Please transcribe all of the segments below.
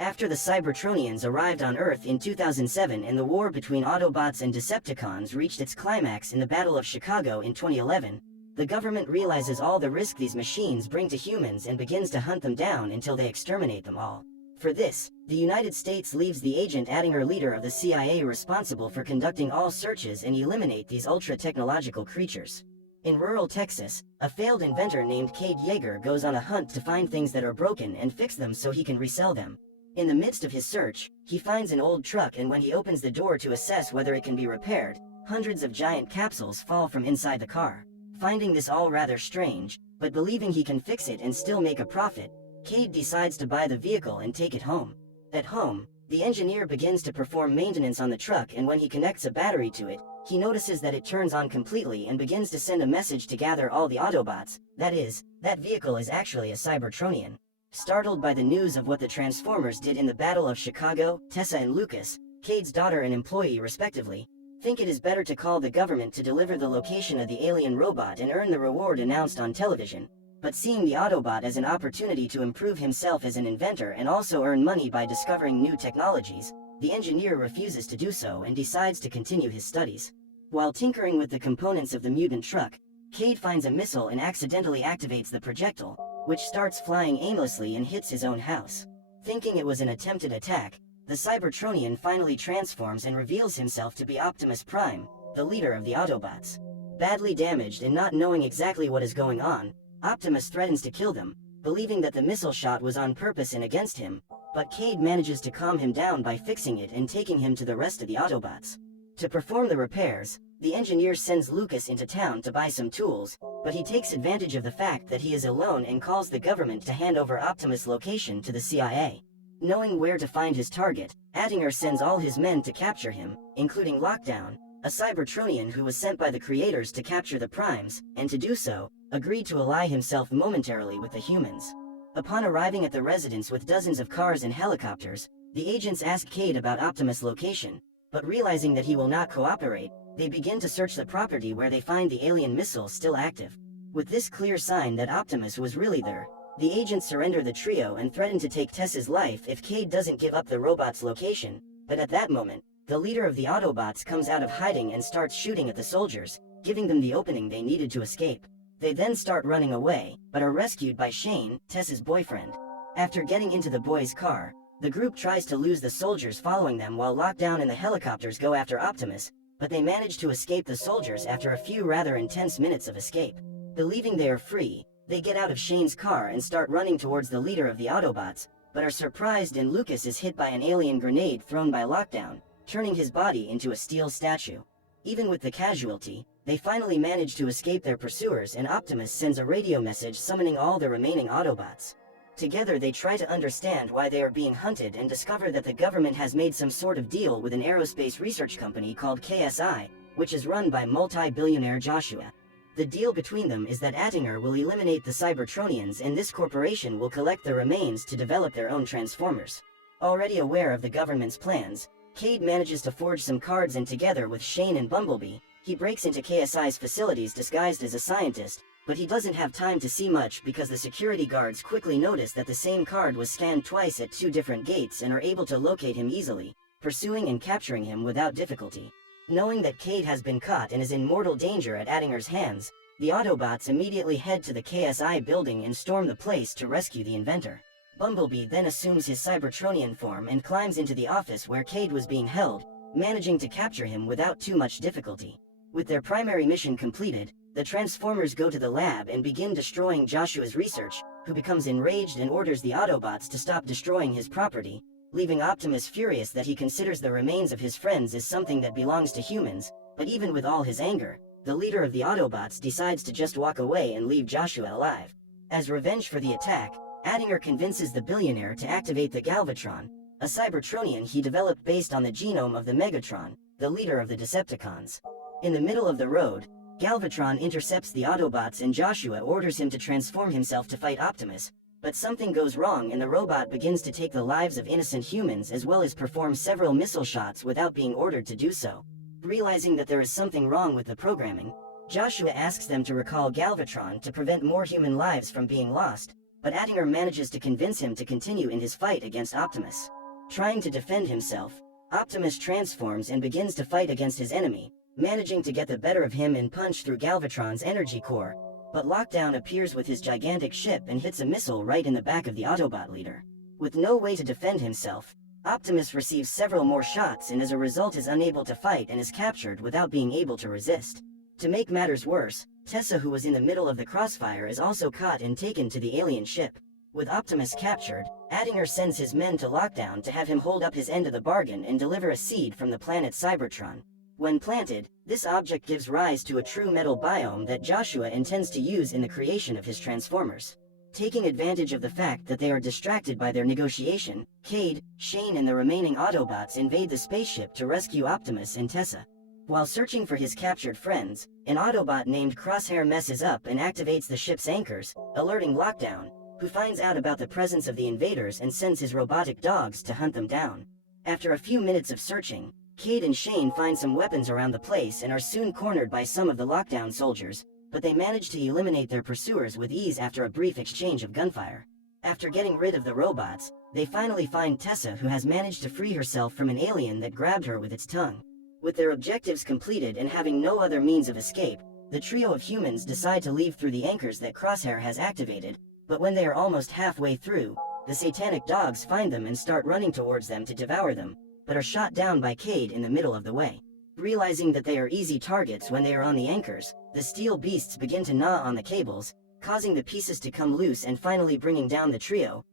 After the Cybertronians arrived on Earth in 2007 and the war between Autobots and Decepticons reached its climax in the Battle of Chicago in 2011, the government realizes all the risk these machines bring to humans and begins to hunt them down until they exterminate them all. For this, the United States leaves the agent Attinger, leader of the CIA, responsible for conducting all searches and eliminate these ultra-technological creatures. In rural Texas, a failed inventor named Cade Yeager goes on a hunt to find things that are broken and fix them so he can resell them. In the midst of his search, he finds an old truck, and when he opens the door to assess whether it can be repaired, hundreds of giant capsules fall from inside the car. Finding this all rather strange, but believing he can fix it and still make a profit, Cade decides to buy the vehicle and take it home. At home, the engineer begins to perform maintenance on the truck, and when he connects a battery to it, he notices that it turns on completely and begins to send a message to gather all the Autobots. That is, that vehicle is actually a Cybertronian. Startled by the news of what the Transformers did in the Battle of Chicago, Tessa and Lucas, Cade's daughter and employee respectively, think it is better to call the government to deliver the location of the alien robot and earn the reward announced on television. But seeing the Autobot as an opportunity to improve himself as an inventor and also earn money by discovering new technologies, the engineer refuses to do so and decides to continue his studies. While tinkering with the components of the mutant truck, Cade finds a missile and accidentally activates the projectile, which starts flying aimlessly and hits his own house. Thinking it was an attempted attack, the Cybertronian finally transforms and reveals himself to be Optimus Prime, the leader of the Autobots. Badly damaged and not knowing exactly what is going on, Optimus threatens to kill them, believing that the missile shot was on purpose and against him, but Cade manages to calm him down by fixing it and taking him to the rest of the Autobots. To perform the repairs, the engineer sends Lucas into town to buy some tools, but he takes advantage of the fact that he is alone and calls the government to hand over Optimus' location to the CIA. Knowing where to find his target, Attinger sends all his men to capture him, including Lockdown, a Cybertronian who was sent by the creators to capture the Primes, and to do so, agreed to ally himself momentarily with the humans. Upon arriving at the residence with dozens of cars and helicopters, the agents ask Cade about Optimus' location, but realizing that he will not cooperate, they begin to search the property where they find the alien missile still active. With this clear sign that Optimus was really there, the agents surrender the trio and threaten to take Tessa's life if Cade doesn't give up the robot's location, but at that moment, the leader of the Autobots comes out of hiding and starts shooting at the soldiers, giving them the opening they needed to escape. They then start running away, but are rescued by Shane, Tessa's boyfriend. After getting into the boys' car, the group tries to lose the soldiers following them while Lockdown and the helicopters go after Optimus, but they manage to escape the soldiers after a few rather intense minutes of escape. Believing they are free, they get out of Shane's car and start running towards the leader of the Autobots, but are surprised and Lucas is hit by an alien grenade thrown by Lockdown, turning his body into a steel statue. Even with the casualty, they finally manage to escape their pursuers and Optimus sends a radio message summoning all the remaining Autobots. Together they try to understand why they are being hunted and discover that the government has made some sort of deal with an aerospace research company called KSI, which is run by multi-billionaire Joshua. The deal between them is that Attinger will eliminate the Cybertronians and this corporation will collect the remains to develop their own Transformers. Already aware of the government's plans, Cade manages to forge some cards and together with Shane and Bumblebee, he breaks into KSI's facilities disguised as a scientist, but he doesn't have time to see much because the security guards quickly notice that the same card was scanned twice at two different gates and are able to locate him easily, pursuing and capturing him without difficulty. Knowing that Cade has been caught and is in mortal danger at Attinger's hands, the Autobots immediately head to the KSI building and storm the place to rescue the inventor. Bumblebee then assumes his Cybertronian form and climbs into the office where Cade was being held, managing to capture him without too much difficulty. With their primary mission completed, the Transformers go to the lab and begin destroying Joshua's research, who becomes enraged and orders the Autobots to stop destroying his property, leaving Optimus furious that he considers the remains of his friends as something that belongs to humans, but even with all his anger, the leader of the Autobots decides to just walk away and leave Joshua alive. As revenge for the attack, Attinger convinces the billionaire to activate the Galvatron, a Cybertronian he developed based on the genome of the Megatron, the leader of the Decepticons. In the middle of the road, Galvatron intercepts the Autobots and Joshua orders him to transform himself to fight Optimus, but something goes wrong and the robot begins to take the lives of innocent humans as well as perform several missile shots without being ordered to do so. Realizing that there is something wrong with the programming, Joshua asks them to recall Galvatron to prevent more human lives from being lost, but Attinger manages to convince him to continue in his fight against Optimus. Trying to defend himself, Optimus transforms and begins to fight against his enemy, managing to get the better of him and punch through Galvatron's energy core, but Lockdown appears with his gigantic ship and hits a missile right in the back of the Autobot leader. With no way to defend himself, Optimus receives several more shots and as a result is unable to fight and is captured without being able to resist. To make matters worse, Tessa, who was in the middle of the crossfire, is also caught and taken to the alien ship. With Optimus captured, Attinger sends his men to Lockdown to have him hold up his end of the bargain and deliver a seed from the planet Cybertron. When planted, this object gives rise to a true metal biome that Joshua intends to use in the creation of his Transformers. Taking advantage of the fact that they are distracted by their negotiation, Cade, Shane and the remaining Autobots invade the spaceship to rescue Optimus and Tessa. While searching for his captured friends, an Autobot named Crosshair messes up and activates the ship's anchors, alerting Lockdown, who finds out about the presence of the invaders and sends his robotic dogs to hunt them down. After a few minutes of searching, Cade and Shane find some weapons around the place and are soon cornered by some of the Lockdown soldiers, but they manage to eliminate their pursuers with ease after a brief exchange of gunfire. After getting rid of the robots, they finally find Tessa, who has managed to free herself from an alien that grabbed her with its tongue. With their objectives completed and having no other means of escape, the trio of humans decide to leave through the anchors that Crosshair has activated, but when they are almost halfway through, the satanic dogs find them and start running towards them to devour them, but are shot down by Cade in the middle of the way. Realizing that they are easy targets when they are on the anchors, the steel beasts begin to gnaw on the cables, causing the pieces to come loose and finally bringing down the trio.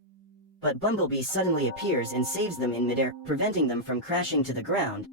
But Bumblebee suddenly appears and saves them in midair, preventing them from crashing to the ground.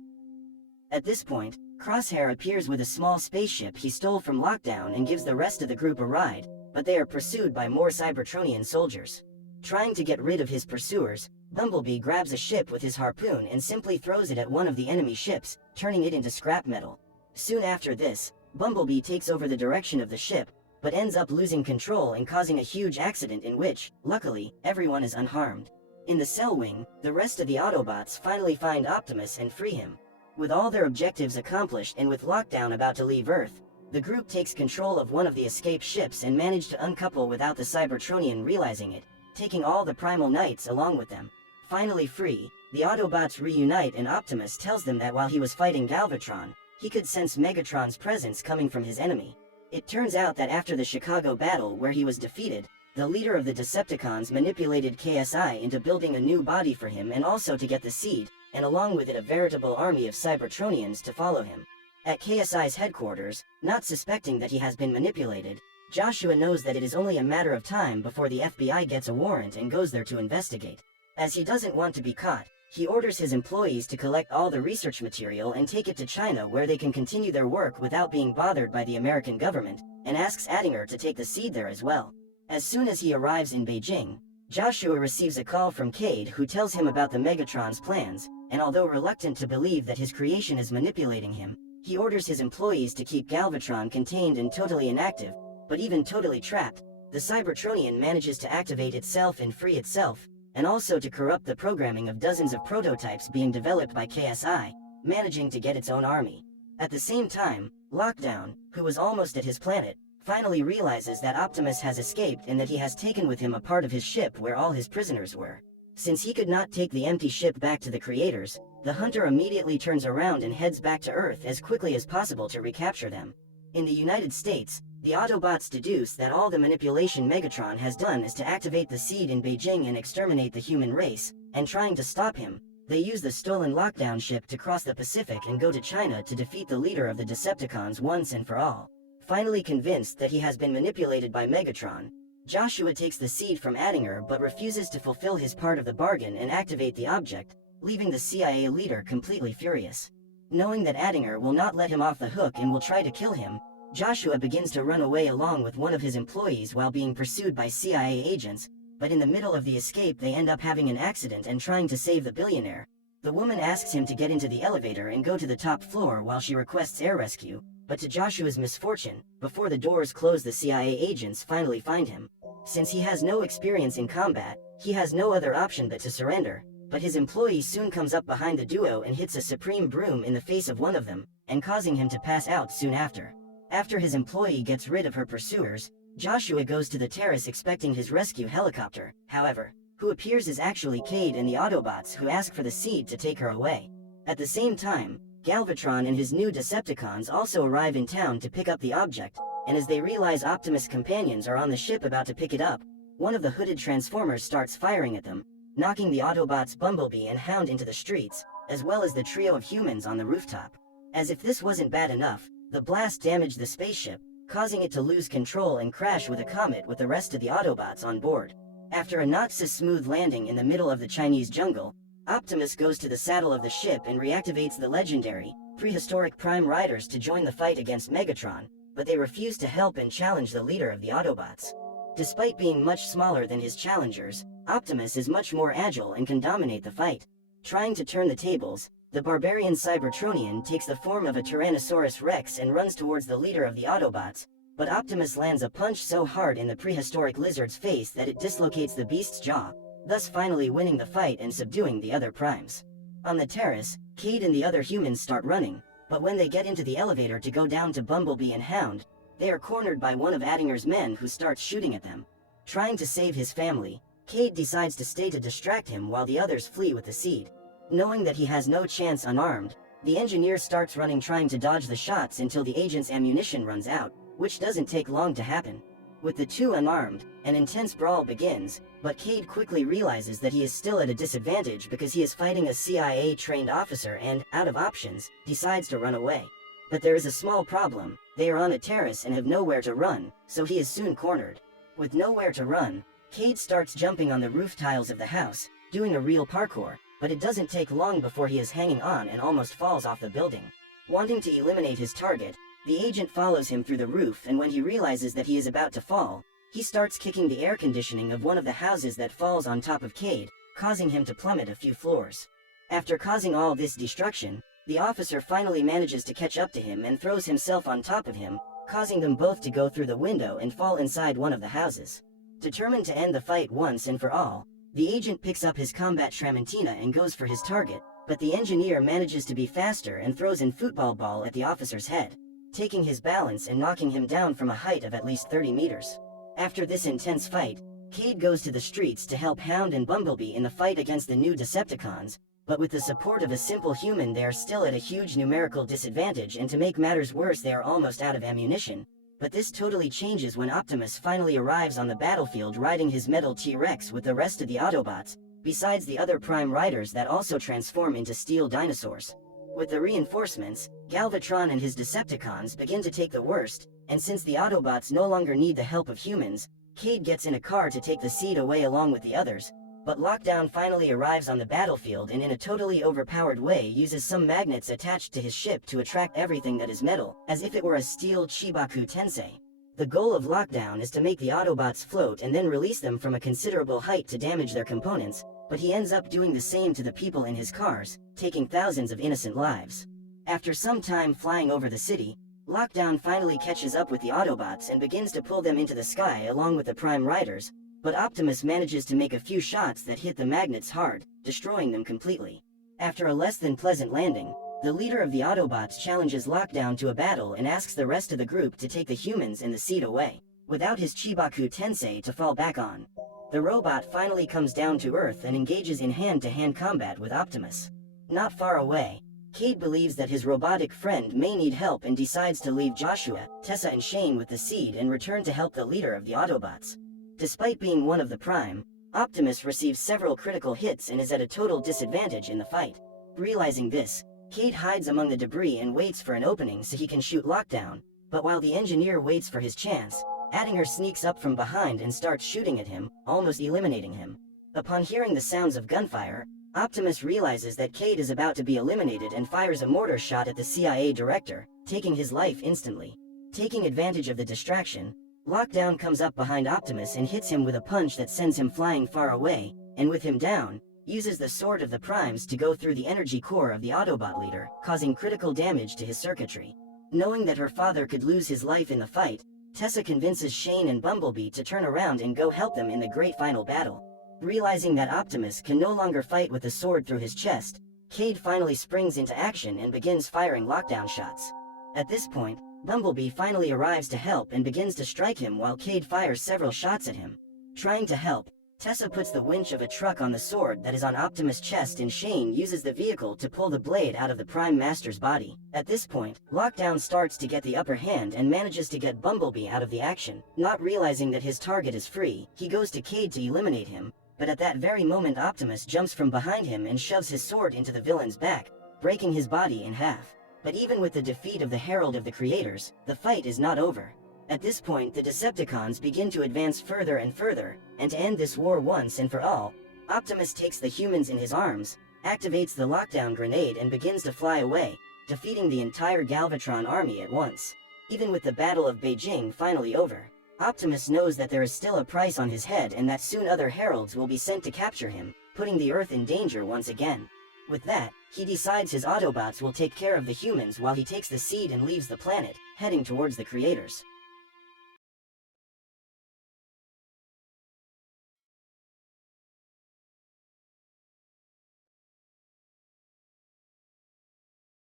At this point, Crosshair appears with a small spaceship he stole from Lockdown and gives the rest of the group a ride, but they are pursued by more Cybertronian soldiers. Trying to get rid of his pursuers, Bumblebee grabs a ship with his harpoon and simply throws it at one of the enemy ships, turning it into scrap metal. Soon after this, Bumblebee takes over the direction of the ship, but ends up losing control and causing a huge accident in which, luckily, everyone is unharmed. In the cell wing, the rest of the Autobots finally find Optimus and free him. With all their objectives accomplished and with Lockdown about to leave Earth, the group takes control of one of the escaped ships and manage to uncouple without the Cybertronian realizing it, taking all the Primal Knights along with them. Finally free, the Autobots reunite and Optimus tells them that while he was fighting Galvatron, he could sense Megatron's presence coming from his enemy. It turns out that after the Chicago battle where he was defeated, the leader of the Decepticons manipulated KSI into building a new body for him and also to get the seed, and along with it a veritable army of Cybertronians to follow him. At KSI's headquarters, not suspecting that he has been manipulated, Joshua knows that it is only a matter of time before the FBI gets a warrant and goes there to investigate. As he doesn't want to be caught, he orders his employees to collect all the research material and take it to China where they can continue their work without being bothered by the American government, and asks Attinger to take the seed there as well. As soon as he arrives in Beijing, Joshua receives a call from Cade who tells him about the Megatron's plans, and although reluctant to believe that his creation is manipulating him, he orders his employees to keep Galvatron contained and totally inactive, but even totally trapped, the Cybertronian manages to activate itself and free itself, and also to corrupt the programming of dozens of prototypes being developed by KSI, managing to get its own army. At the same time, Lockdown, who was almost at his planet, finally realizes that Optimus has escaped and that he has taken with him a part of his ship where all his prisoners were. Since he could not take the empty ship back to the creators, the hunter immediately turns around and heads back to Earth as quickly as possible to recapture them. In the United States, the Autobots deduce that all the manipulation Megatron has done is to activate the seed in Beijing and exterminate the human race, and trying to stop him, they use the stolen Lockdown ship to cross the Pacific and go to China to defeat the leader of the Decepticons once and for all. Finally convinced that he has been manipulated by Megatron, Joshua takes the seed from Attinger but refuses to fulfill his part of the bargain and activate the object, leaving the CIA leader completely furious. Knowing that Attinger will not let him off the hook and will try to kill him, Joshua begins to run away along with one of his employees while being pursued by CIA agents, but in the middle of the escape they end up having an accident and trying to save the billionaire. The woman asks him to get into the elevator and go to the top floor while she requests air rescue, but to Joshua's misfortune, before the doors close the CIA agents finally find him. Since he has no experience in combat, he has no other option but to surrender, but his employee soon comes up behind the duo and hits a supreme broom in the face of one of them, and causing him to pass out soon after. After his employee gets rid of her pursuers, Joshua goes to the terrace expecting his rescue helicopter, however, who appears is actually Cade and the Autobots, who ask for the seed to take her away. At the same time, Galvatron and his new Decepticons also arrive in town to pick up the object, and as they realize Optimus' companions are on the ship about to pick it up, one of the hooded Transformers starts firing at them, knocking the Autobots Bumblebee and Hound into the streets, as well as the trio of humans on the rooftop. As if this wasn't bad enough, the blast damaged the spaceship, causing it to lose control and crash with a comet with the rest of the Autobots on board. After a not-so-smooth landing in the middle of the Chinese jungle, Optimus goes to the saddle of the ship and reactivates the legendary, prehistoric Prime Riders to join the fight against Megatron, but they refuse to help and challenge the leader of the Autobots. Despite being much smaller than his challengers, Optimus is much more agile and can dominate the fight. Trying to turn the tables, the barbarian Cybertronian takes the form of a Tyrannosaurus Rex and runs towards the leader of the Autobots, but Optimus lands a punch so hard in the prehistoric lizard's face that it dislocates the beast's jaw, thus finally winning the fight and subduing the other primes. On the terrace, Cade and the other humans start running, but when they get into the elevator to go down to Bumblebee and Hound, they are cornered by one of Attinger's men who starts shooting at them. Trying to save his family, Cade decides to stay to distract him while the others flee with the seed. Knowing that he has no chance unarmed, the engineer starts running trying to dodge the shots until the agent's ammunition runs out, which doesn't take long to happen. With the two unarmed, an intense brawl begins, but Cade quickly realizes that he is still at a disadvantage because he is fighting a CIA-trained officer and, out of options, decides to run away. But there is a small problem: they are on a terrace and have nowhere to run, so he is soon cornered. With nowhere to run, Cade starts jumping on the roof tiles of the house, doing a real parkour, but it doesn't take long before he is hanging on and almost falls off the building. Wanting to eliminate his target, the agent follows him through the roof, and when he realizes that he is about to fall, he starts kicking the air conditioning of one of the houses that falls on top of Cade, causing him to plummet a few floors. After causing all this destruction, the officer finally manages to catch up to him and throws himself on top of him, causing them both to go through the window and fall inside one of the houses. Determined to end the fight once and for all, the agent picks up his combat Tramontina and goes for his target, but the engineer manages to be faster and throws an football ball at the officer's head, taking his balance and knocking him down from a height of at least 30 meters. After this intense fight, Cade goes to the streets to help Hound and Bumblebee in the fight against the new Decepticons, but with the support of a simple human they are still at a huge numerical disadvantage, and to make matters worse they are almost out of ammunition. But this totally changes when Optimus finally arrives on the battlefield riding his metal T-Rex with the rest of the Autobots, besides the other Prime Riders that also transform into steel dinosaurs. With the reinforcements, Galvatron and his Decepticons begin to take the worst, and since the Autobots no longer need the help of humans, Cade gets in a car to take the seed away along with the others, but Lockdown finally arrives on the battlefield and in a totally overpowered way uses some magnets attached to his ship to attract everything that is metal, as if it were a steel Chibaku Tensei. The goal of Lockdown is to make the Autobots float and then release them from a considerable height to damage their components, but he ends up doing the same to the people in his cars, taking thousands of innocent lives. After some time flying over the city, Lockdown finally catches up with the Autobots and begins to pull them into the sky along with the Prime Riders, but Optimus manages to make a few shots that hit the magnets hard, destroying them completely. After a less than pleasant landing, the leader of the Autobots challenges Lockdown to a battle and asks the rest of the group to take the humans and the seed away, without his Chibaku Tensei to fall back on. The robot finally comes down to Earth and engages in hand-to-hand combat with Optimus. Not far away, Cade believes that his robotic friend may need help and decides to leave Joshua, Tessa and Shane with the seed and return to help the leader of the Autobots. Despite being one of the Prime, Optimus receives several critical hits and is at a total disadvantage in the fight. Realizing this, Cade hides among the debris and waits for an opening so he can shoot Lockdown, but while the engineer waits for his chance, Attinger sneaks up from behind and starts shooting at him, almost eliminating him. Upon hearing the sounds of gunfire, Optimus realizes that Cade is about to be eliminated and fires a mortar shot at the CIA director, taking his life instantly. Taking advantage of the distraction, Lockdown comes up behind Optimus and hits him with a punch that sends him flying far away, and with him down, uses the Sword of the Primes to go through the energy core of the Autobot leader, causing critical damage to his circuitry. Knowing that her father could lose his life in the fight, Tessa convinces Shane and Bumblebee to turn around and go help them in the great final battle. Realizing that Optimus can no longer fight with the sword through his chest, Cade finally springs into action and begins firing Lockdown shots. At this point, Bumblebee finally arrives to help and begins to strike him while Cade fires several shots at him. Trying to help, Tessa puts the winch of a truck on the sword that is on Optimus' chest, and Shane uses the vehicle to pull the blade out of the Prime Master's body. At this point, Lockdown starts to get the upper hand and manages to get Bumblebee out of the action. Not realizing that his target is free, he goes to Cade to eliminate him, but at that very moment Optimus jumps from behind him and shoves his sword into the villain's back, breaking his body in half. But even with the defeat of the Herald of the Creators, the fight is not over. At this point, the Decepticons begin to advance further and further, and to end this war once and for all, Optimus takes the humans in his arms, activates the lockdown grenade and begins to fly away, defeating the entire Galvatron army at once. Even with the Battle of Beijing finally over, Optimus knows that there is still a price on his head and that soon other heralds will be sent to capture him, putting the Earth in danger once again. With that, he decides his Autobots will take care of the humans while he takes the seed and leaves the planet, heading towards the Creators.